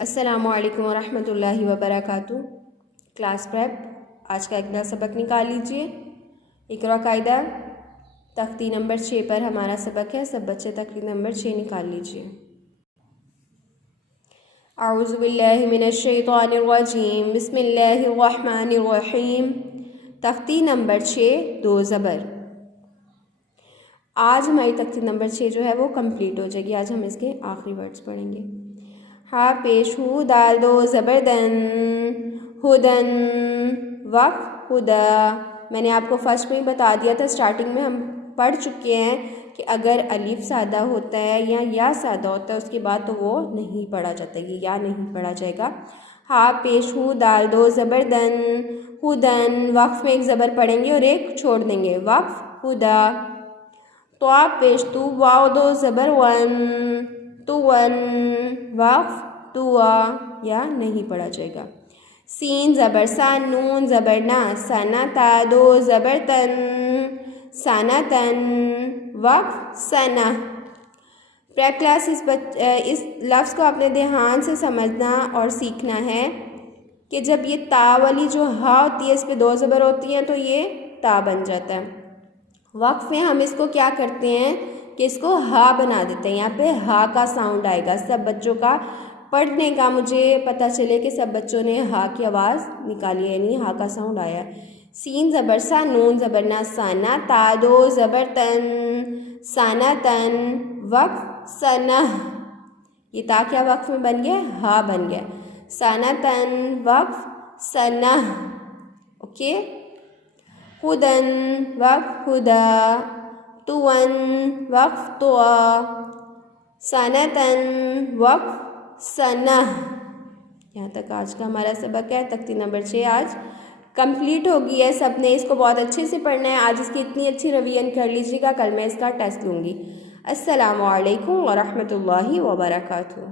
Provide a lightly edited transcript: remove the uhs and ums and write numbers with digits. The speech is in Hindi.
अस्सलामुअलैकुम वरहमतुल्लाहि वबरकातुहू। क्लास प्रेप आज का एक नया सबक निकाल लीजिए। इकरा कायदा तख्ती नंबर 6 पर हमारा सबक है। सब बच्चे तख्ती नंबर 6 निकाल लीजिए। अऊज़ु बिल्लाहि मिनश शैतानिर रजीम, बिस्मिल्लाहिर रहमानिर रहीम। तख्ती नंबर 6 दो ज़बर। आज हमारी तख्ती नंबर 6 जो है वो कंप्लीट हो जाएगी। आज हम इसके आखिरी वर्ड्स पढ़ेंगे। हा पेश हु दाल दो ज़बरदन, हुदन वक़ हुदा। मैंने आपको फर्स्ट में ही बता दिया था, स्टार्टिंग में हम पढ़ चुके हैं कि अगर अलिफ सादा होता है या सादा होता है उसके बाद तो वो नहीं पढ़ा जाता, ये या नहीं पढ़ा जाएगा। हा पेश हु दाल दो ज़बरदन, हुदन वक़्फ़ में एक ज़बर पढ़ेंगे और एक छोड़ देंगे, वक़्फ़ हुदा। तो आप पेश तू वाव दो ज़बर वन, तुवन वक़्फ़ तुआ, या नहीं पढ़ा जाएगा। सीन ज़बर सा, नून ज़बर ना, सना ता दो ज़बर तन, सना तन वक़्फ़ सना। प्रेप क्लास इस लफ्ज़ को अपने ध्यान से समझना और सीखना है कि जब ये ता वाली जो हा होती है इस पर दो ज़बर होती हैं तो ये ता बन जाता है। वक़्फ़ में हम इसको क्या करते हैं कि इसको हा बना देते हैं। यहाँ पे हा का साउंड आएगा। सब बच्चों का पढ़ने का मुझे पता चले कि सब बच्चों ने हा की आवाज़ निकाली है, यानी हा का साउंड आया। सीन ज़बर सा, नून ज़बर ना, साना ता दो ज़बर तन, साना तन वक़्फ़ सना। ये ता क्या वक़्फ़ में बन गया, हा बन गया। साना तन वक़्फ़ सना। ओके। हुदन वक़्फ़ हुदा, तुवन वक़्फ़ तुआ, सनतन वक़्फ़ सना। यहाँ तक आज का हमारा सबक है। तख्ती नंबर 6 आज कंप्लीट हो गई है। सब ने इसको बहुत अच्छे से पढ़ना है। आज इसकी इतनी अच्छी रिवीजन कर लीजिएगा, कल मैं इसका टेस्ट लूँगी। अस्सलामु अलैकुम वरहमतुल्लाहि वबरकातुहू।